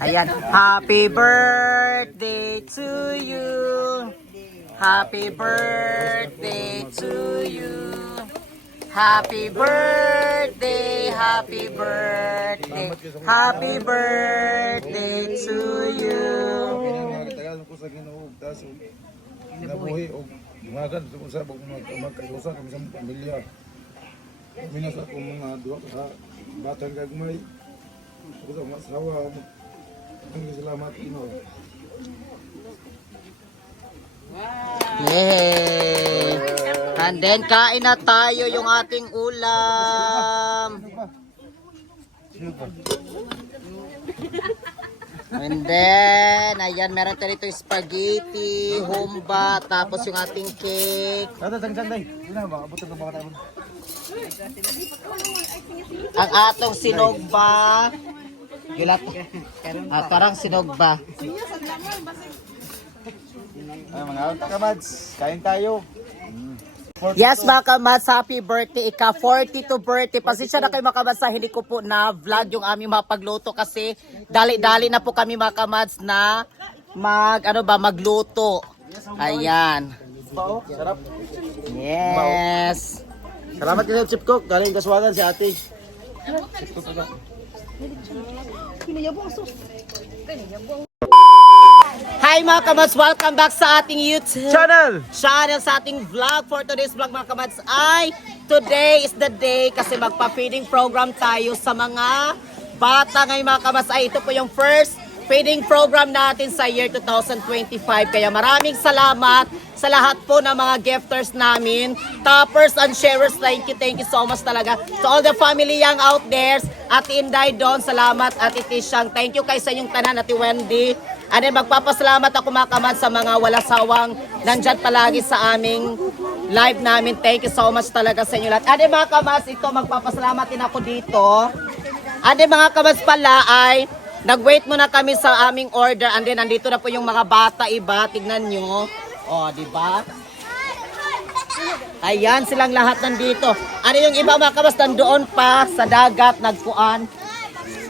Ayan. Happy birthday to you. Happy birthday to you. Happy birthday, happy birthday, happy birthday to you. Nabuhi o dumagan sa usap og magkayusa kami sa pamilya. Minas ako mga duwa ka batang gagmay. Usa masawa ang salamat ino. Yay! And then kain na tayo yung ating ulam. And then, ayan, meron tayo dito spaghetti, humba, tapos yung ating cake. Ang atong sinogba. Gilat. Karang sinogba. Mga kamads, kain tayo. Yes, mga kamads, happy birthday. Ika 42 birthday. Pasensya na kayo mga kamads sa hindi ko po na vlog yung aming mga pagluto kasi dali-dali na po kami mga kamads na magluto. Ayan. Sarap. Yes. Salamat kayo Chip Cook, galing kaswagan si ate. Hi mga kamads, welcome back sa ating YouTube Channel! sa ating vlog. For today's vlog mga kamads ay today is the day kasi magpa-feeding program tayo sa mga bata ngayon mga kamads. Ay ito po yung first feeding program natin sa year 2025. Kaya maraming salamat sa lahat po ng mga gifters namin, toppers and sharers. Thank you so much talaga. To all the family young out there, Ate Inday Don, salamat Ate Tishang. Thank you kay sa inyong tanan, Ate Wendy. And then magpapasalamat ako mga kamad sa mga wala sawang nandyan palagi sa aming live namin. Thank you so much talaga sa inyo lahat. And then mga kamad, ito magpapasalamat din ako dito. And then mga kamad pala ay nag-wait muna kami sa aming order. And then nandito na po yung mga bata iba. Tignan nyo. O, di ba? Ayan, silang lahat nandito. Ano yung iba mga kabas, nandoon pa sa dagat, nagpuan.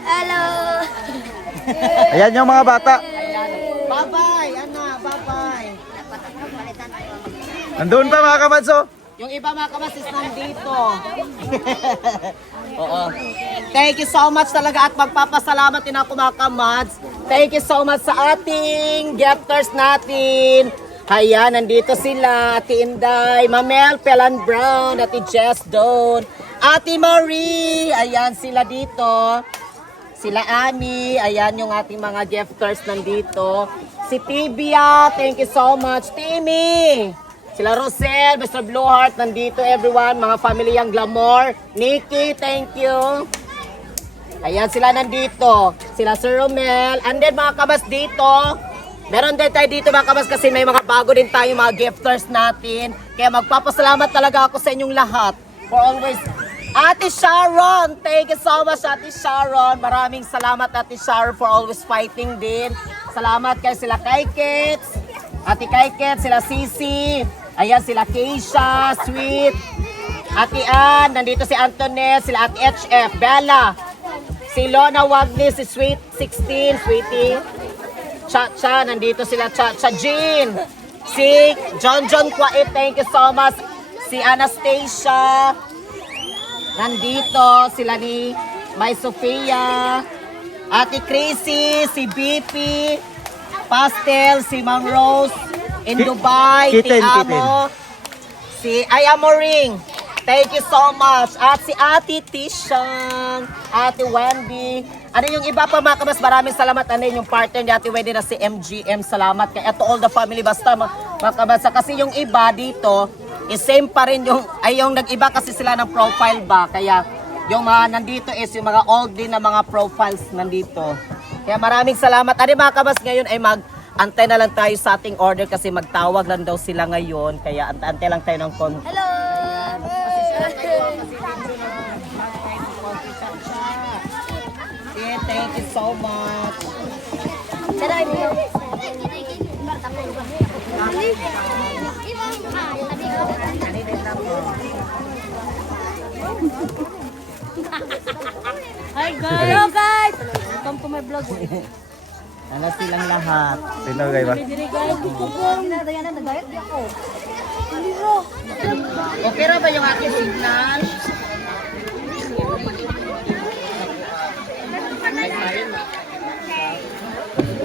Hello! Ayan yung mga bata. Ayan. Bye-bye, Ana, bye-bye. Andun pa mga kamadso. Yung iba mga kabas is nandito. Oo. Thank you so much talaga at magpapasalamat din ako mga kamads. Thank you so much sa ating gifters natin. Ayan, nandito sila, Ate Inday, Mamel, Pelan Brown, Ate Jess Don, Ate Marie, ayan sila dito. Sila Ami, ayan yung ating mga gifters nandito. Si Tibia, thank you so much. Timmy, sila Rosel, Mr. Blueheart, nandito everyone, mga family yung Glamour. Nikki, thank you. Ayan sila nandito. Sila Sir Romel, and then mga kabas dito. Meron din tayo dito mga kabas kasi may mga bago din tayo mga gifters natin. Kaya magpapasalamat talaga ako sa inyong lahat. For always. Ate Sharon, thank you so much Ate Sharon. Maraming salamat Ate Sharon for always fighting din. Salamat kay sila Kaikets. Ate Kaikets, sila Sisi. Ayan sila Keisha, Sweet. Ate Ann, nandito si Antoinette, sila Ate HF, Bella. Si Lona Wagner, si Sweet 16, Sweetie. Cha-cha, nandito sila Cha-cha Jean. Si John Kwait, thank you so much. Si Anastasia. Nandito sila ni May Sofia. Ate Chrissy, si BP. Pastel, si Ma'am Rose. In Dubai, Kitten, Amo. Si Ayamoring. Thank you so much. At si Ate Tishang, Ate Wendy. Ano yung iba pa mga kabas, maraming salamat. Ano yung partner ni Ate Wendy na si MGM. Salamat kay to all the family. Basta mga kabas. Kasi yung iba dito, same pa rin yung, ay yung nag-iba kasi sila ng profile ba. Kaya yung mga nandito is yung mga old din na mga profiles nandito. Kaya maraming salamat. Ano mga kabas ngayon ay antay na lang tayo sa ating order kasi magtawag lang daw sila ngayon. Kaya antay lang tayo ng Hello! Yeah, thank you so much. Hi guys! Hello guys! Welcome to my vlog. Nala silang lahat. Sino kayo ba? Okay ra ba yung aking signal?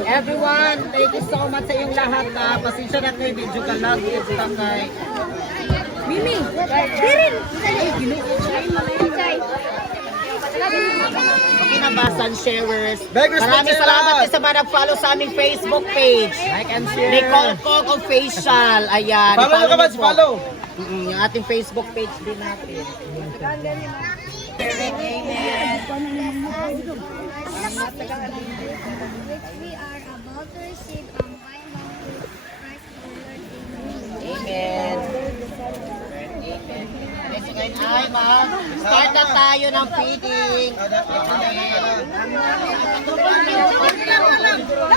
Everyone, thank you so much sa inyong lahat na pasensya na kayo video ka lang kita kay Mimi. Dirin. Okay na ba, Sun Sharers? Maraming salamat din sa mga nag-follow sa aming Facebook page. Like and share. Nicole Cog Official. Ayan. Follow nyo ka ba? niyo po. Follow! Yung ating Facebook page din natin. Which we are about to receive from Christ the Lord. Amen. Okay, so ngayon ay start na tayo ng feeding.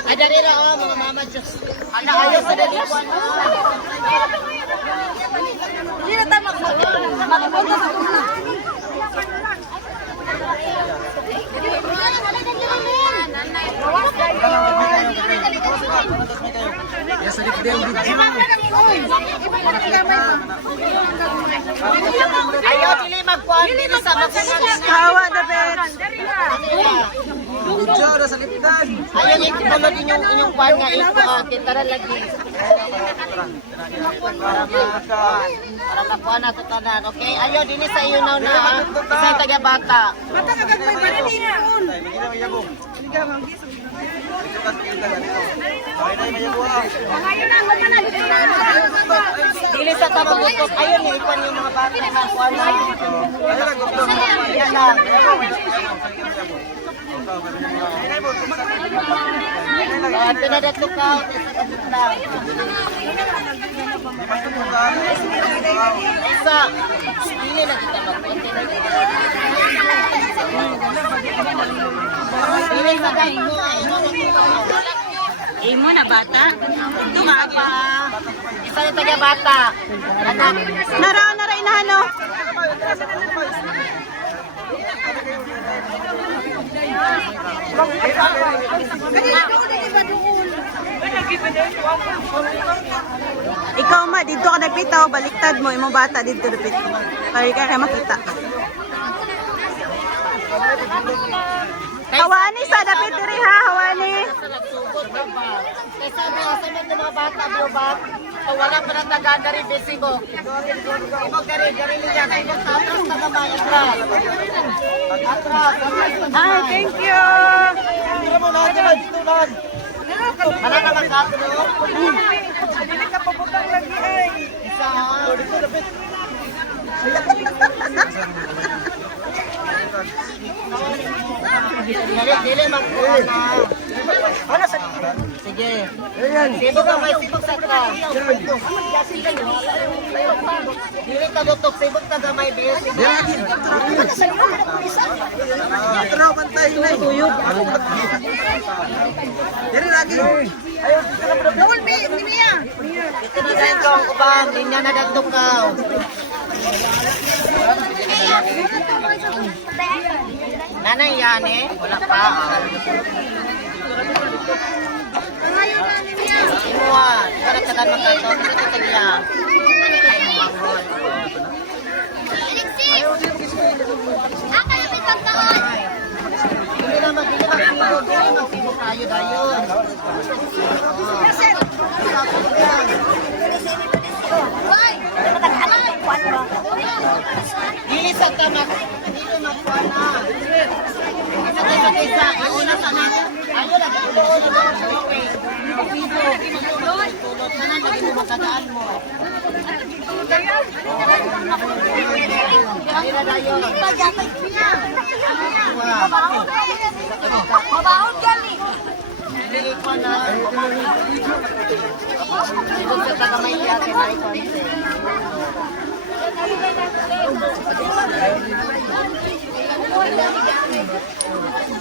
Ay, dali na mga mama Diyos. Ano ayaw sa dali po. Hindi na tayo magpunta sa kumula. Ayaw, dili magkuhan, dili sa magkuhan. Hawa na bet. Ayaw, ikulod inyong kuhan nga ikuhan. Titara lagi. Para makuhan na tutanan. Okay, ayaw, dili sa iyo na na. Isang taga-bata. Dili sa tamagutok. Ayaw, ikuhan yung mga bata na kuhan na. Ayan lang. Pinadatok ka. Isa. Dili na kita magpunta. Dili sa kanto. Imo na bata. Ito nga pa. Isa yung taga-bata. Anak. Naraw na rin hano. Ikaw ma, dito ka nagpitaw, baliktad mo, imong bata dito dapit. Kaya ka makita. Hawani sa dapit diri ha, hawani. Kaya sabi nga, sabi ng mga bata, ba? So, wala pa ng tagada rin, bisigo. Ibang gari niya, kaya atras na kamay, atras. Atras. Ay, thank you. Mana na magkatulo? Isa. Dili magkuha na. Ano sa? Sige. Sibog ka may sibog sa atrás. Dili ka lutok, sibog ka gamay, bes. Traw, pantay na. Tuyod. Dili lagi. Dawal mi, niya. Ito na dahil ka ang kubang, di niya nadagdog ka. Nanay yan eh, wala pa. Imuha, ikaw nagtagan magkanto, ito tagya. Ay, mamahol. Hindi na magsibog tayo dayon. Dili sa tamak, dili magkuha na. Isa, iuna sa natin. Ayaw na, tulog. Okay. Magsibog, tulog. Sana naging mo makadaan mo. Dili na dayon. Mabahon kami. Dili ko na. Ibig sa tagamay yakin ay konti.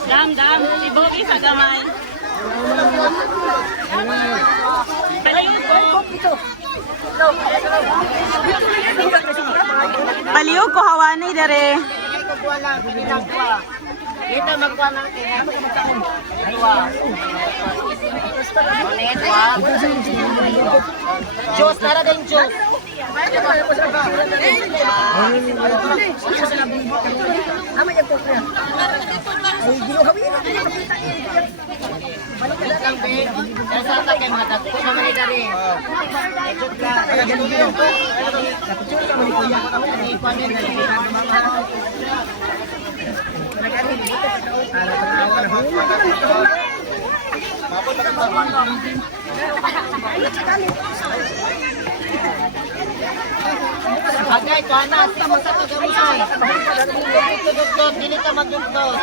Dam, sibog isa gamay. Paliw ko hawani dere. Ay, kukuha lang, binilang pa. Dito, magkuha natin. Dalawa. Ulit, wag. Diyos, nara din Diyos. Balik lang, be. Kaya sa atak kayo mga tatko, mamali na rin. Ikot lang. Agay, ito na. Sige mo sa tagamay. Tugod-tugod, dili ka magdugtod.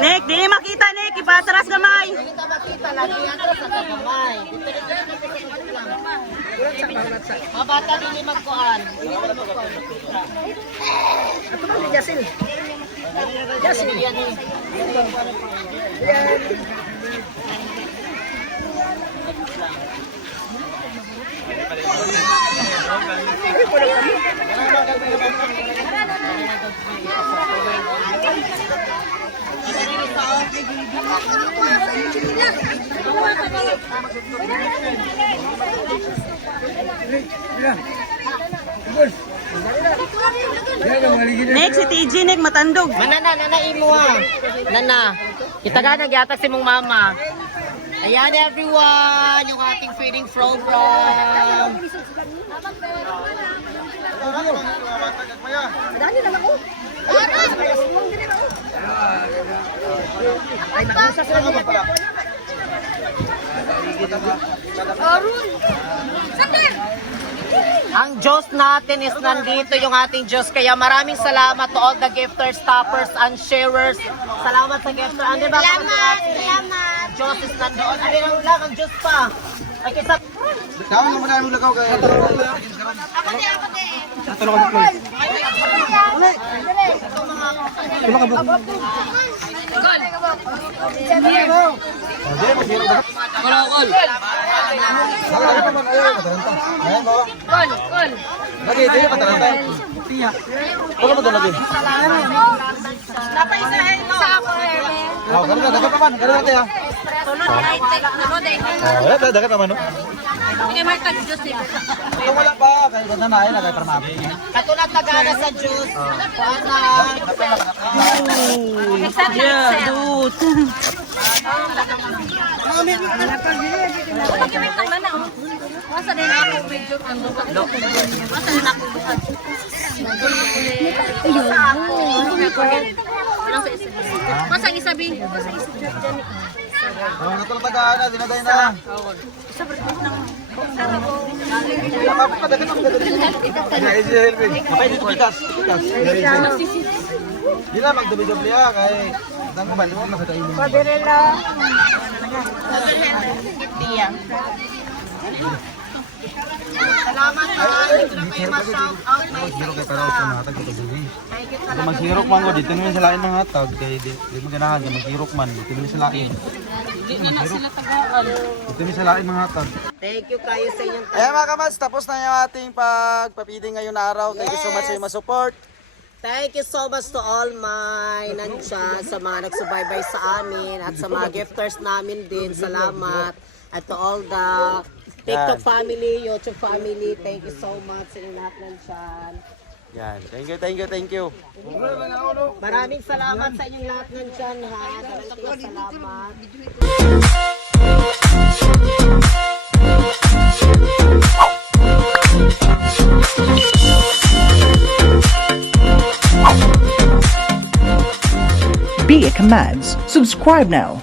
Nick, di makita Nick, ipatras gamay. Dili ka makita, lagi yan sa tagamay. Mga bata dili magkuhan. Ito ba ni Jasil? Jasil yan eh. Nick, si TG Nick matandog. Manana, nana imo ha. Nana, itaga nagyatag si mong mama. Ayan everyone, yung ating feeding program. Ang Diyos natin is nandito yung ating Diyos. Kaya maraming salamat to all the gifters, stoppers, and sharers. Salamat sa gifter. Ano ba? Salamat, salamat. Diyos is nandoon. Ano lang ang Diyos pa? Ay, kisa... Dami naman na yung lagaw kaya. Ako din. Tulong ka dito. Lagi, hindi pa taranta. Wala mo doon lagi. Napaisahin mo sa ako, Hermes. Oh, ganun na, dagat naman. Ganun natin ha. Tulod na itek. Tulod na Oh, dagat naman no. Hindi may tag-Diyos eh. Ito wala pa, kaya ganda na ayun, kaya parmabi. Katulad tagana sa Diyos. Sana... Yeah, dude. Masa din ako video ang Masa din ako bukas. Masa isabi? Oh, natulatagaan na, dinaday na. Kapag ka, dagat naman. Easy helping. Kapag dito pikas. Hindi na magdumi-dumi ha, kaya dang balik mo sa kainin. Padirela. Salamat ha. Hindi na kayo ma-shout out. May Maghirok kay para sa mga hatag ito dili. Kung maghirok man ko, dito naman sa lain ng hatag. Kaya di mo ganahan, maghirok man, dito naman sa lain. Dito naman sa lain mga hatag. Thank you kayo sa inyong Ayan mga kamats, tapos na yung ating pagpapiding ngayon na araw. Thank you so much sa inyong support. Thank you so much to all my nandyan, sa mga nagsubaybay sa amin at sa mga gifters namin din. Salamat. At to all the TikTok family, YouTube family, thank you so much sa inyong lahat nandyan. Yan, thank you. Maraming salamat sa inyong lahat nandyan ha. Maraming salamat. Be a Commands. Subscribe now.